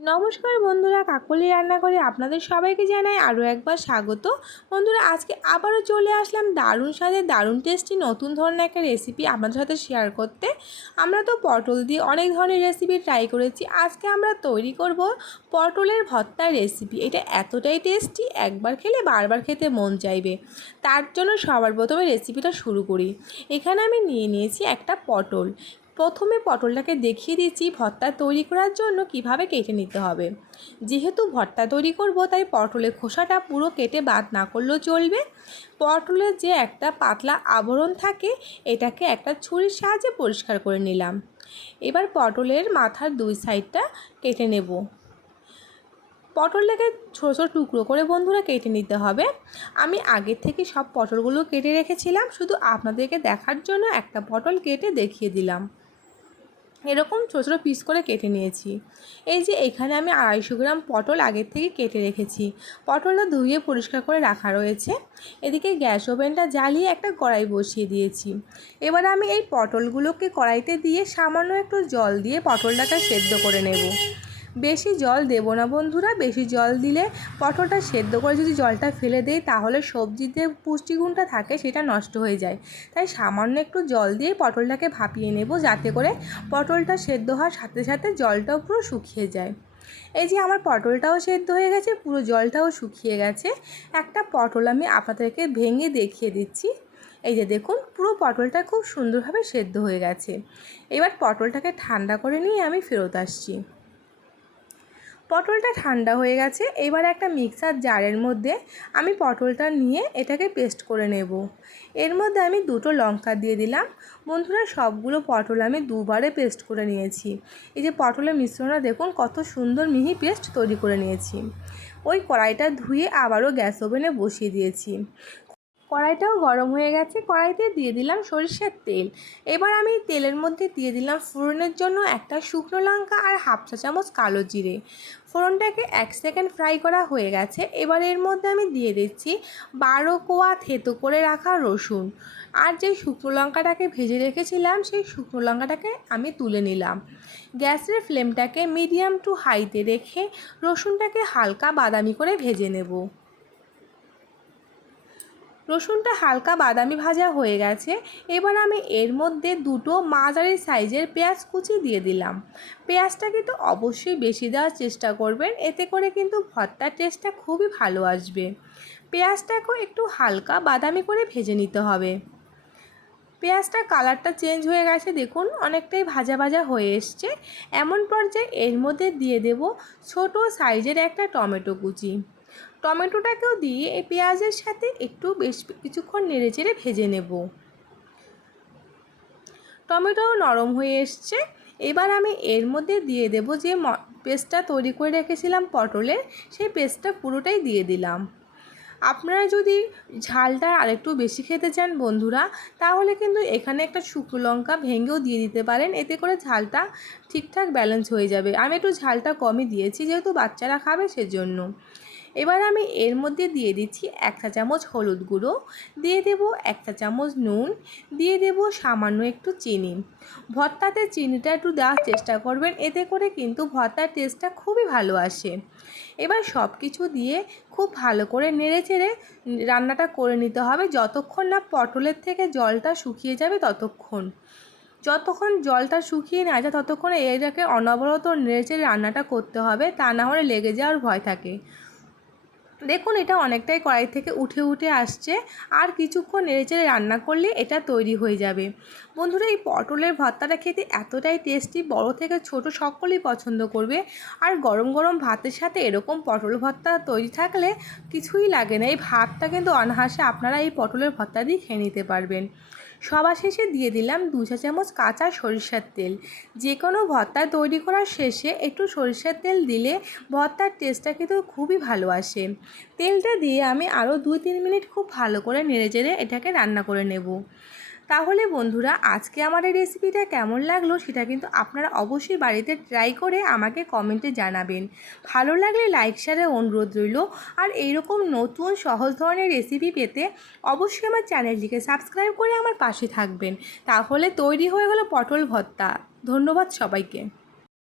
নমস্কার বন্ধুরা, কাকলি রান্না করে আপনাদের সবাইকে জানাই আরও একবার স্বাগত। বন্ধুরা, আজকে আবারও চলে আসলাম দারুণ স্বাদের দারুণ টেস্টি নতুন ধরনের একটা রেসিপি আপনাদের সাথে শেয়ার করতে। আমরা তো পটল দিয়ে অনেক ধরনের রেসিপি ট্রাই করেছি। আজকে আমরা তৈরি করব পটলের ভর্তার রেসিপি এটা এতটাই টেস্টি একবার খেলে বারবার খেতে মন চাইবে। তার জন্য সবার প্রথমে রেসিপিটা শুরু করি। এখানে আমি নিয়ে নিয়েছি একটা পটল। প্রথমে পটলটাকে দেখিয়ে দিচ্ছি ভর্তা তৈরি করার জন্য কীভাবে কেটে নিতে হবে। যেহেতু ভর্তা তৈরি করব, তাই পটলের খোসাটা পুরো কেটে বাদ না করলেও চলবে। পটলের যে একটা পাতলা আবরণ থাকে, এটাকে একটা ছুরির সাহায্যে পরিষ্কার করে নিলাম। এবার পটলের মাথার দুই সাইডটা কেটে নেব। পটলটাকে ছোটো ছোটো টুকরো করে বন্ধুরা কেটে নিতে হবে। আমি আগের থেকে সব পটলগুলো কেটে রেখেছিলাম, শুধু আপনাদেরকে দেখার জন্য একটা পটল কেটে দেখিয়ে দিলাম। এরকম ছোটো ছোটো পিস করে কেটে নিয়েছি। এই যে এখানে আমি আড়াইশো গ্রাম পটল আগের থেকে কেটে রেখেছি। পটলটা ধুয়ে পরিষ্কার করে রাখা রয়েছে। এদিকে গ্যাস ওভেনটা জ্বালিয়ে একটা কড়াই বসিয়ে দিয়েছি। এবার আমি এই পটলগুলোকে কড়াইতে দিয়ে সামান্য একটু জল দিয়ে পটলটাকে সেদ্ধ করে নেব। বেশি জল দেব না বন্ধুরা, বেশি জল দিলে পটলটা সেদ্ধ করে যদি জলটা ফেলে দেই তাহলে সবজিতে পুষ্টিগুণটা থাকে সেটা নষ্ট হয়ে যায়। তাই সামান্য একটু জল দিয়ে পটলটাকে ভাপিয়ে নেব যাতে করে পটলটা সেদ্ধ হওয়ার সাথে সাথে জলটাও পুরো শুকিয়ে যায়। এই যে আমার পটলটাও সেদ্ধ হয়ে গেছে, পুরো জলটাও শুকিয়ে গেছে। একটা পটল আমি আপনাদেরকে ভেঙে দেখিয়ে দিচ্ছি। এই যে দেখুন, পুরো পটলটা খুব সুন্দরভাবে সেদ্ধ হয়ে গেছে। এবার পটলটাকে ঠান্ডা করে নিয়ে আমি ফেরত আসছি। পটলটা ঠান্ডা হয়ে গেছে, এবার একটা মিক্সার জারের মধ্যে আমি পটলটা নিয়ে এটাকে পেস্ট করে নেব। এর মধ্যে আমি দুটো লঙ্কা দিয়ে দিলাম। বন্ধুরা, সবগুলো পটল আমি দুবারে পেস্ট করে নিয়েছি। এই যে পটলের মিশ্রণটা দেখুন, কত সুন্দর মিহি পেস্ট তৈরি করে নিয়েছি। ওই কড়াইটা ধুয়ে আবারও গ্যাস ওভেনে বসিয়ে দিয়েছি। কড়াইটাও গরম হয়ে গেছে। কড়াইতে দিয়ে দিলাম সরিষার তেল। এবার আমি তেলের মধ্যে দিয়ে দিলাম ফোড়নের জন্য একটা শুকনো লঙ্কা আর হাফ চা চামচ কালো জিরে। ফোড়নটাকে এক সেকেন্ড ফ্রাই করা হয়ে গেছে। এবার এর মধ্যে আমি দিয়ে দিচ্ছি বারো কোয়া থেতো করে রাখা রসুন। আর যে শুকনো লঙ্কাটাকে ভেজে রেখেছিলাম, সেই শুকনো লঙ্কাটাকে আমি তুলে নিলাম। গ্যাসের ফ্লেমটাকে মিডিয়াম টু হাইতে রেখে রসুনটাকে হালকা বাদামি করে ভেজে নেব। রসুনটা হালকা বাদামি ভাজা হয়ে গেছে। এবার আমি এর মধ্যে দুটো মাঝারি সাইজের পেঁয়াজ কুচি দিয়ে দিলাম। পেঁয়াজটা কিন্তু অবশ্যই বেশি দেওয়ার চেষ্টা করবেন, এতে করে কিন্তু ভর্তার টেস্টটা খুবই ভালো আসবে। পেঁয়াজটাকেও একটু হালকা বাদামি করে ভেজে নিতে হবে। পেঁয়াজটা কালারটা চেঞ্জ হয়ে গেছে, দেখুন, অনেকটাই ভাজা ভাজা হয়ে এসছে। এমন পর্যায়ে এর মধ্যে দিয়ে দেব ছোট সাইজের একটা টমেটো কুচি। টমেটোটাকেও দিয়ে এই পেঁয়াজের সাথে একটু বেশ কিছুক্ষণ নেড়ে চেড়ে ভেজে নেব। টমেটোও নরম হয়ে এসছে। এবার আমি এর মধ্যে দিয়ে দেব যে পেস্টটা তৈরি করে রেখেছিলাম পটলের সেই পেস্টটা পুরোটাই দিয়ে দিলাম। আপনারা যদি ঝালটা আরেকটু বেশি খেতে চান বন্ধুরা, তাহলে কিন্তু এখানে একটা শুকনো লঙ্কা ভেঙেও দিয়ে দিতে পারেন, এতে করে ঝালটা ঠিকঠাক ব্যালেন্স হয়ে যাবে। আমি একটু ঝালটা কমই দিয়েছি, যেহেতু বাচ্চারা খাবে সেজন্য। এবার আমি এর মধ্যে দিয়ে দিচ্ছি এক চা চামচ হলুদ গুঁড়ো, দিয়ে দেব এক চা চামচ নুন, দিয়ে দেব সামান্য একটু চিনি। ভর্তাতে চিনিটা একটু দেওয়ার চেষ্টা করবেন, এতে করে কিন্তু ভর্তার টেস্টটা খুবই ভালো আসে। এবার সব কিছু দিয়ে খুব ভালো করে নেড়ে চেড়ে রান্নাটা করে নিতে হবে, যতক্ষণ না পটলের থেকে জলটা শুকিয়ে যাবে ততক্ষণ। যতক্ষণ জলটা শুকিয়ে না যায়, ততক্ষণ এটাকে অনবরত নেড়ে চেড়ে রান্নাটা করতে হবে, তা না হলে লেগে যাওয়ার ভয় থাকে। দেখুন, এটা অনেকটাই কড়াই থেকে উঠে উঠে আসছে। আর কিছুক্ষণ নেড়েচেড়ে রান্না করলে এটা তৈরি হয়ে যাবে। বন্ধুরা, এই পটলের ভর্তাটা খেতে এতটাই টেস্টি, বড় থেকে ছোট সকলেই পছন্দ করবে। আর গরম গরম ভাতের সাথে এরকম পটল ভর্তা তৈরি থাকলে কিছুই লাগে না। এই ভাতটা কিন্তু অনাহাসে আপনারা এই পটলের ভর্তা দিয়ে খেয়ে নিতে পারবেন। সবার শেষে দিয়ে দিলাম দু চা চামচ কাঁচা সরিষার তেল। যে কোনো ভর্তা তৈরি করার শেষে একটু সরিষার তেল দিলে ভর্তার টেস্টটা কিন্তু খুবই ভালো আসে। তেলটা দিয়ে আমি আরও দুই তিন মিনিট খুব ভালো করে নেড়ে চেড়ে এটাকে রান্না করে নেব। তাহলে বন্ধুরা, আজকে আমার এই রেসিপিটা কেমন লাগল সেটা কিন্তু আপনারা অবশ্যই বাড়িতে ট্রাই করে আমাকে কমেন্টে জানাবেন। ভালো লাগলে লাইক সারে অনুরোধ রইল। আর এইরকম নতুন সহজ ধরনের রেসিপি পেতে অবশ্যই আমার চ্যানেলটিকে সাবস্ক্রাইব করে আমার পাশে থাকবেন। তাহলে তৈরি হয়ে গেল পটল ভর্তা। ধন্যবাদ সবাইকে।